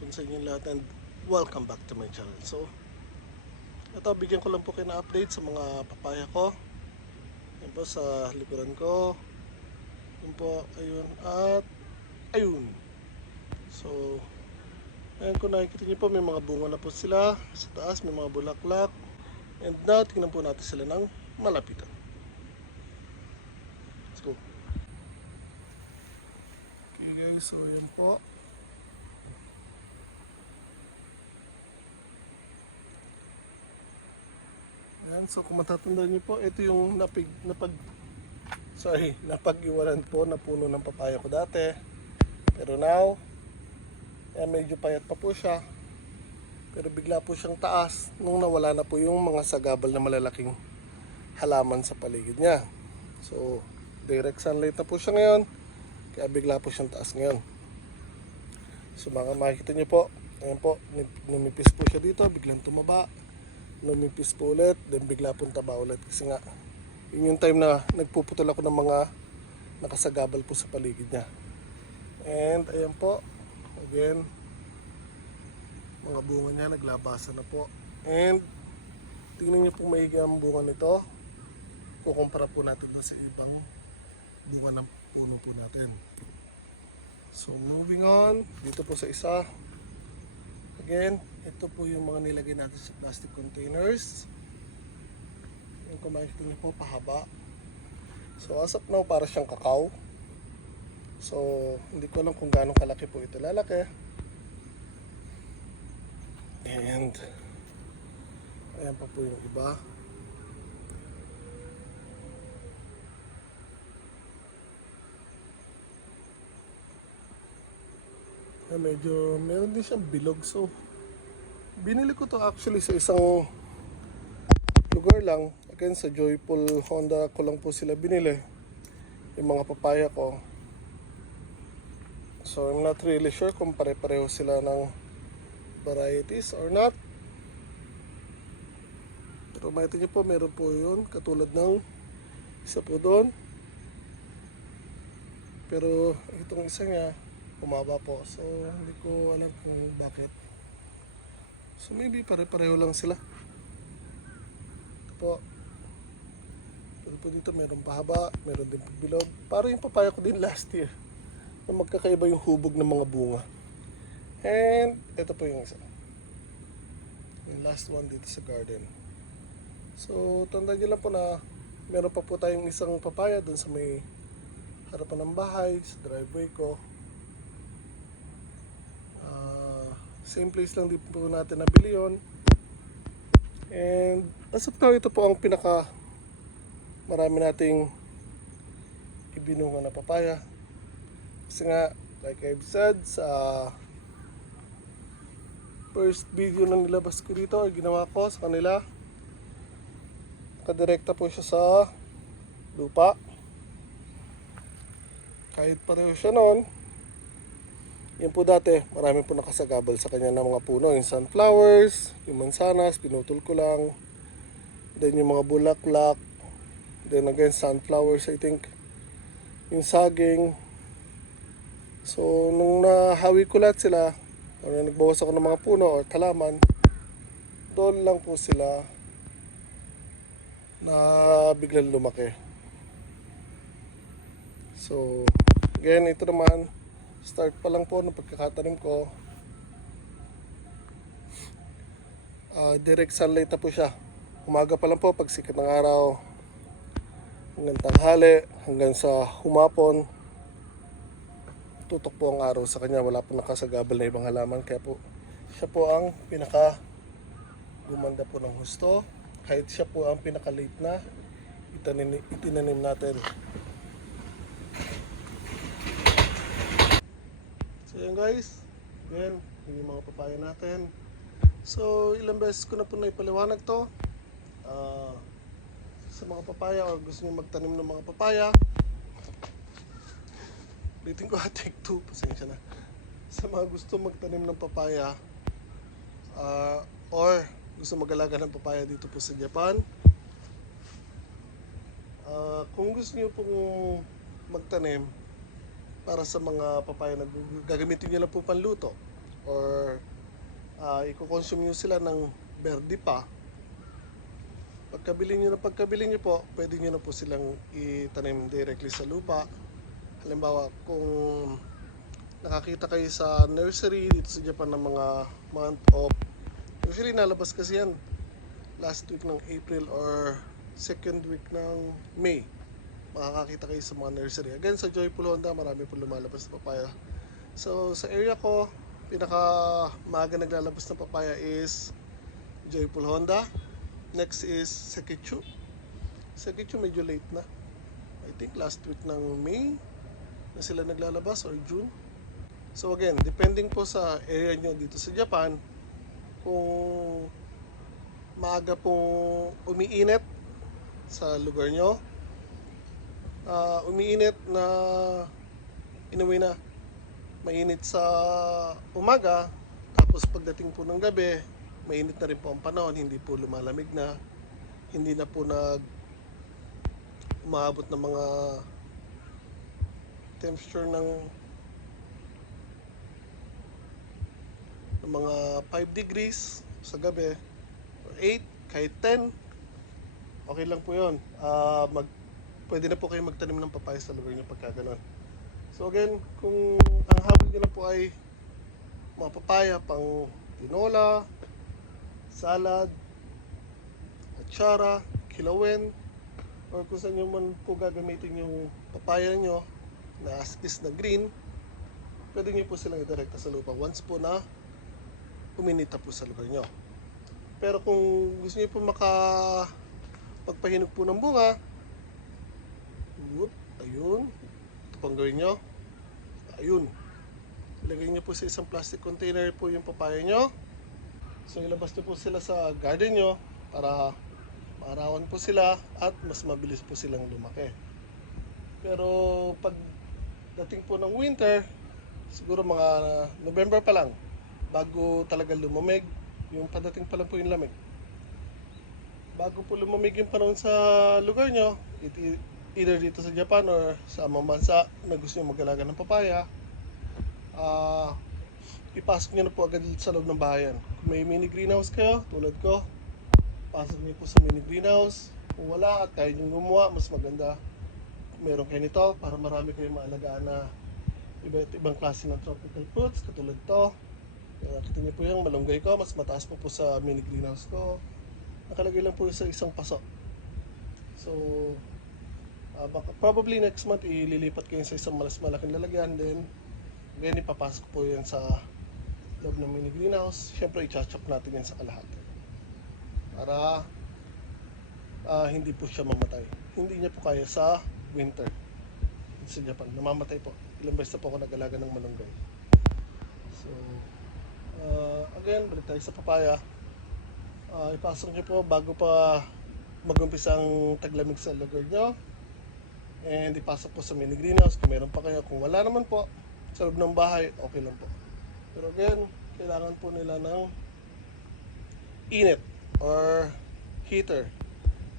hapon sa inyo lahat and welcome back to my channel. So, ito bigyan ko lang po kayo na update sa mga papaya ko. Yan po sa likuran ko. Yun po, ayun. At, ayun. So, ayan kung nakikita niyo po may mga bunga na po sila. Sa taas may mga bulaklak. And now, tingnan po natin sila ng malapitan. Let's go. Okay guys, so yan po. Yan, so kung matatandaan niyo po, ito yung napig, napag, sorry, napag-iwanan po na puno ng papaya ko dati. Pero now, yan, medyo payat pa po siya. Pero bigla po siyang taas nung nawala na po yung mga sagabal na malalaking halaman sa paligid niya. So, direct sunlight na po siya ngayon. Kaya bigla po siyang taas ngayon. So mga makikita niyo po, ayan po, numipis po siya dito, biglang tumaba. Numipis po ulit, then bigla pong taba ulit. Kasi nga, yun yung time na nagpuputol ako ng mga nakasagabal po sa paligid niya. And ayan po, again, mga bunga niya naglabasan na po. And tingnan niyo po maigi ang bunga nito. Kukumpara po natin sa ibang bunga ng puno po natin. So moving on, dito po sa isa. Again, ito po yung mga nilagay natin sa plastic containers. Yung kung makikita niyo po, pahaba. So as of now, para siyang kakao. So, hindi ko alam kung gaano kalaki po ito lalaki. And, ayan pa po yung iba. Ah, medyo meron din siyang bilog so binili ko to actually sa isang lugar lang. Again sa Joyful Honda ko lang po sila binili. Yung mga papaya ko. So I'm not really sure kung pare-pareho sila ng varieties or not. Pero makita niyo po meron po yun. Katulad ng isa po doon. Pero itong isa niya bumaba po. So, hindi ko alam kung bakit. So, maybe pare-pareho lang sila. Ito po. Pero po dito meron pahaba, meron din bilog. Parang yung papaya ko din last year. Na magkakaiba yung hubog ng mga bunga. And, ito po yung isa. Yung last one dito sa garden. So, tandaan nyo lang po na meron pa po tayong isang papaya doon sa may harapan ng bahay, sa driveway ko. Same place lang din po natin nabili yun. And as of now, ito po ang pinaka marami nating ibinunga na papaya. Kasi nga, like I've said, sa first video na nilabas ko dito, ay ginawa ko sa kanila. Nakadirekta po siya sa lupa. Kahit pareho siya noon, yan po dati, marami po nakasagabal sa kanya ng mga puno. Yung sunflowers, yung mansanas, pinutol ko lang. Then yung mga bulaklak. Then again, sunflowers, I think. Yung saging. So, nung nahawi ko lahat sila, o nagbawas ako ng mga puno or talaman, doon lang po sila na biglang lumaki. So, again, ito naman, start pa lang po ng pagkakatanim ko. Ah, direct sunlight na po siya. Umaga pa lang po, pag sikat ng araw, hanggang tanghali, hanggang sa humapon, tutok po ang araw sa kanya. Wala po nakasagabal na ibang halaman. Kaya po, siya po ang pinaka gumanda po ng husto. Kahit siya po ang pinaka late na itanim, itinanim natin. Yun guys, again, yung mga papaya natin. So ilang beses ko na po naipaliwanag to. Ah, sa mga papaya or gusto niyo magtanim ng mga papaya. Ulitin ko take 2, pasensya na. Sa mga gusto magtanim ng papaya ah, or gusto mag-alaga ng papaya dito po sa Japan. Ah, kung gusto niyo pong magtanim, para sa mga papaya na gagamitin nyo lang po panluto or uh, i-consume nyo sila ng verde pa, pagkabili nyo na pagkabili nyo po, pwede nyo na po silang itanim directly sa lupa. Halimbawa, kung nakakita kayo sa nursery dito sa Japan ng mga month of usually nalabas kasi yan last week ng April or second week ng May makakakita kayo sa mga nursery. Again sa Joyful Honda marami po lumalabas na papaya. So sa area ko pinaka maaga naglalabas na papaya is Joyful Honda. Next is Sekichu Sekichu medyo late na. I think last week ng May na sila naglalabas or June. So again, depending po sa area nyo dito sa Japan, kung maaga pong umiinit sa lugar nyo, ah, umiinit na inuwi na. Mainit sa umaga, tapos pagdating po ng gabi, mainit na rin po ang panahon, hindi po lumalamig na, hindi na po nag umaabot ng mga temperature ng ng mga 5 degrees sa gabi or 8 kahit 10 okay lang po yun. Ah, mag, pwede na po kayo magtanim ng papaya sa lugar nyo pagka ganun so again kung ang habol nyo na po ay mga papaya pang tinola salad atsara kilawin or kung saan nyo man po gagamitin yung papaya nyo na as is na green pwede nyo po silang idirekta sa lupa once po na uminita po sa lugar nyo. Pero kung gusto niyo po maka pagpahinog po ng bunga, ayun, ito pang nyo, ayun, ilagay nyo po sa isang plastic container po yung papaya nyo. So ilabas nyo po sila sa garden nyo para maarawan po sila at mas mabilis po silang lumaki. Pero pag dating po ng winter, siguro mga November pa lang, bago talaga lumamig, yung padating pa lang po yung lamig. Bago po lumamig yung panahon sa lugar nyo, either dito sa Japan or sa mga bansa na gusto nyo mag-alaga ng papaya, ah ipasok nyo na po agad sa loob ng bahayan. Kung may mini greenhouse kayo, tulad ko, pasok nyo po sa mini greenhouse. Kung wala at kaya nyo gumawa, mas maganda meron kayo nito para marami kayong maalagaan na iba't ibang klase ng tropical fruits katulad to nakita niyo po yung malunggay ko, mas mataas pa po sa mini greenhouse ko. Nakalagay lang po sa isang paso. So, baka, probably next month ililipat ko yun sa isang malas malaking lalagyan. Then, again, ipapasok po yan sa loob ng mini greenhouse. Siyempre, i-chop natin yan sa kalahati. Para ah, hindi po siya mamatay. Hindi niya po kaya sa winter. Sa Japan, namamatay po. Ilang beses na po ako nag-alaga ng malunggay. So, Uh, again, balik tayo sa papaya. Uh, ipasok nyo po bago pa mag-umpisang taglamig sa lugar nyo. And ipasok po sa mini greenhouse kung meron pa kayo. Kung wala naman po, sa loob ng bahay, okay lang po. Pero again, kailangan po nila ng init or heater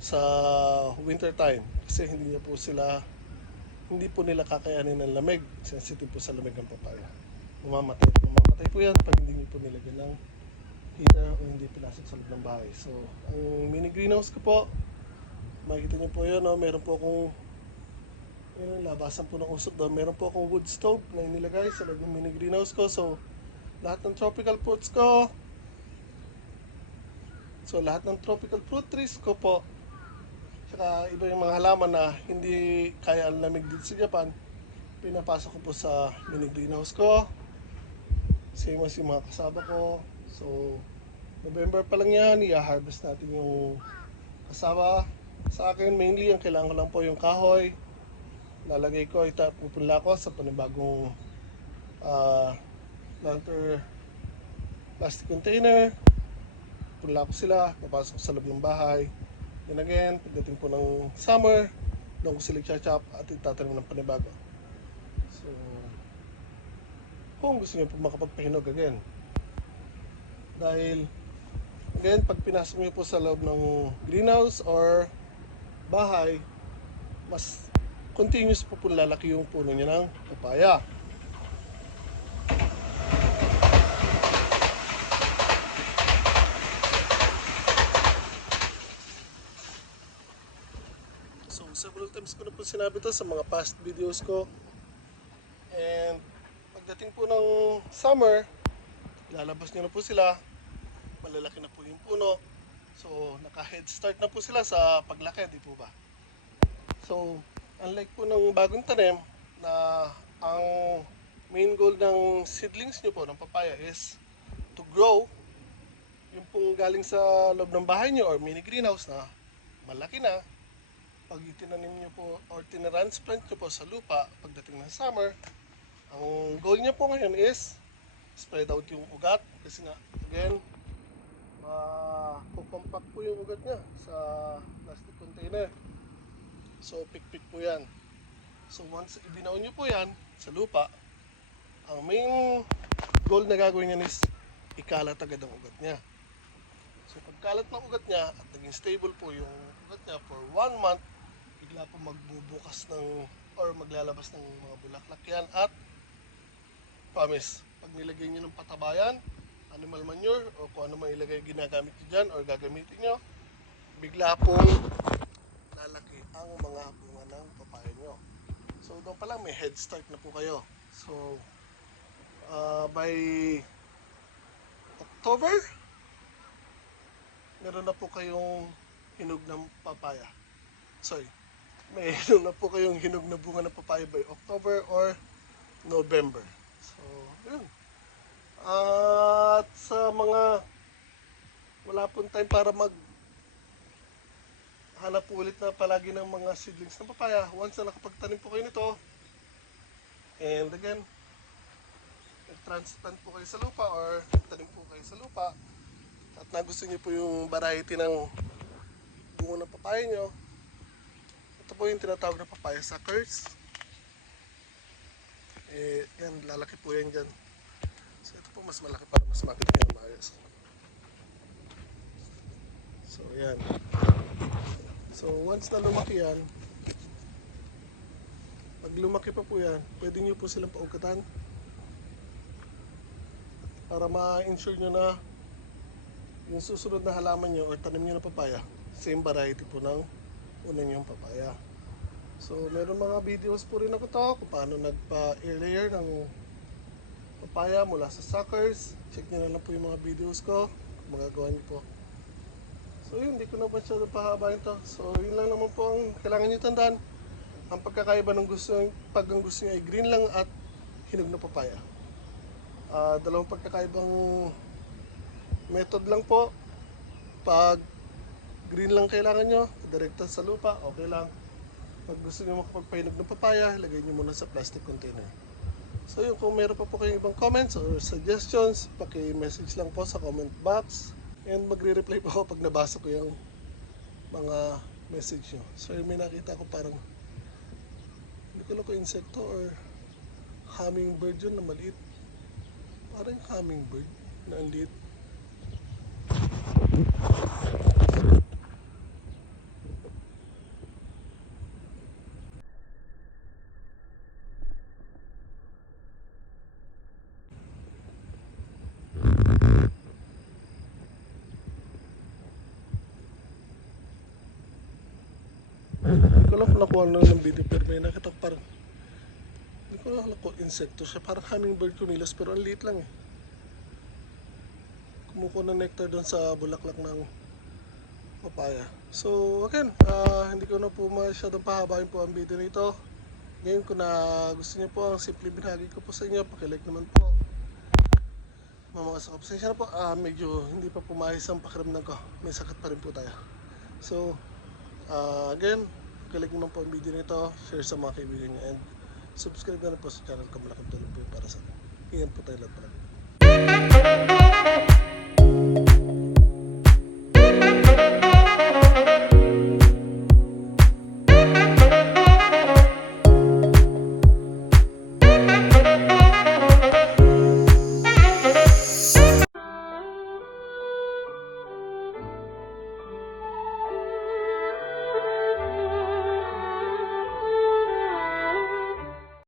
sa winter time kasi hindi niya po sila hindi po nila kakayanin ng lamig sensitive po sa lamig ng papaya mamamatay mamamatay po yan pag hindi niyo po nilagyan ng heater o hindi pinasok sa loob ng bahay so ang mini greenhouse ko po makikita niyo po yun no? meron po akong yun, labasan po ng usok doon meron po akong wood stove na inilagay sa loob ng mini greenhouse ko so lahat ng tropical fruits ko so lahat ng tropical fruit trees ko po Saka iba yung mga halaman na hindi kaya ang lamig dito sa Japan, pinapasok ko po sa mini greenhouse ko. Same as yung mga kasaba ko. So, November pa lang yan, i-harvest natin yung kasaba. Sa akin, mainly, ang kailangan ko lang po yung kahoy. Lalagay ko, ita, pupunla ko sa panibagong ah planter plastic container. Punla ko sila, papasok ko sa loob ng bahay. Then again, pagdating po ng summer, doon ko sila chachap at itatanim ng panibago. So, kung gusto niyo po makapagpahinog again. Dahil, again, pag pinasok niyo po sa loob ng greenhouse or bahay, mas continuous po po lalaki yung puno niya ng papaya. So, several times ko na po sinabi to sa mga past videos ko. And pagdating po ng summer, lalabas nyo na po sila. Malalaki na po yung puno. So, naka-head start na po sila sa paglaki, di po ba? So, unlike po ng bagong tanim na ang main goal ng seedlings nyo po ng papaya is to grow. Yung pong galing sa loob ng bahay nyo or mini greenhouse na malaki na pag itinanim nyo po or tinransplant nyo po sa lupa pagdating ng summer ang goal niya po ngayon is spread out yung ugat. Kasi nga again mapupampact po yung ugat niya sa plastic container so pick-pick po yan. So once ibinaw nyo po yan sa lupa ang main goal na gagawin niyan is ikalat agad ang ugat niya. So pagkalat ng ugat niya at naging stable po yung ugat niya for one month, bigla po magbubukas ng or maglalabas ng mga bulaklak yan. At promise, pag nilagay niyo ng patabayan, animal manure o kung ano man ilagay ginagamit niyo dyan or gagamitin niyo, bigla pong lalaki ang mga bunga ng papaya niyo. So doon pa lang may head start na po kayo. So uh, by October, meron na po kayong hinog ng papaya. Sorry. May hinog na po kayong hinog na bunga ng papaya by October or November. So, yun. At sa mga wala pong time para mag hanap po ulit na palagi ng mga seedlings ng papaya. Once na nakapagtanim po kayo nito, and again, nag-transplant po kayo sa lupa or tanim po kayo sa lupa, at nagustuhan niyo po yung variety ng bunga ng papaya nyo, ito po yung tinatawag na papaya suckers. Eh, yan, lalaki po yan dyan. So ito po mas malaki para mas makita nyo maayos. So yan. So once na lumaki yan, pag lumaki pa po yan, pwede nyo po silang paugatan para ma-ensure nyo na yung susunod na halaman nyo or tanim nyo na papaya, same variety po ng una nyo papaya. So, meron mga videos po rin ako to kung paano nagpa-layer ng papaya mula sa suckers. Check nyo na lang po yung mga videos ko magagawa nyo po. So, yun, hindi ko na masyado pahabain to. So, yun lang naman po ang kailangan nyo tandaan. Ang pagkakaiba ng gusto, pag ang gusto nyo ay green lang at hinog na papaya. Ah, dalawang pagkakaibang method lang po. Pag green lang kailangan nyo, direkta sa lupa, okay lang. Pag gusto nyo makapagpahinog ng papaya, ilagay nyo muna sa plastic container. So yun, kung meron pa po kayong ibang comments or suggestions, paki-message lang po sa comment box. And magre-reply po ako pag nabasa ko yung mga message nyo. So yung may nakita ko parang, hindi ko lang kung insekto or hummingbird yun na maliit. Parang hummingbird na ang liit. Lang kung nakuha na ng video pero may nakita ko parang hindi ko lang kung insekto siya. Parang hummingbird kumilos pero ang liit lang eh. Kumukuha ng nectar doon sa bulaklak ng papaya. So again, ah, hindi ko na po masyadong pahabain po ang video nito. Ngayon kung na gusto niyo po ang simple binahagi ko po sa inyo, pakilike naman po. Mga sa pasensya na po, ah, medyo hindi pa pumayos ang pakiramdam ko. May sakit pa rin po tayo. So, Ah, again, kilig naman po ang video nito, share sa mga kaibigan niyo, and subscribe na rin po sa channel ko. Malaking tulong po para sa atin. Ingat po tayo lahat palagi.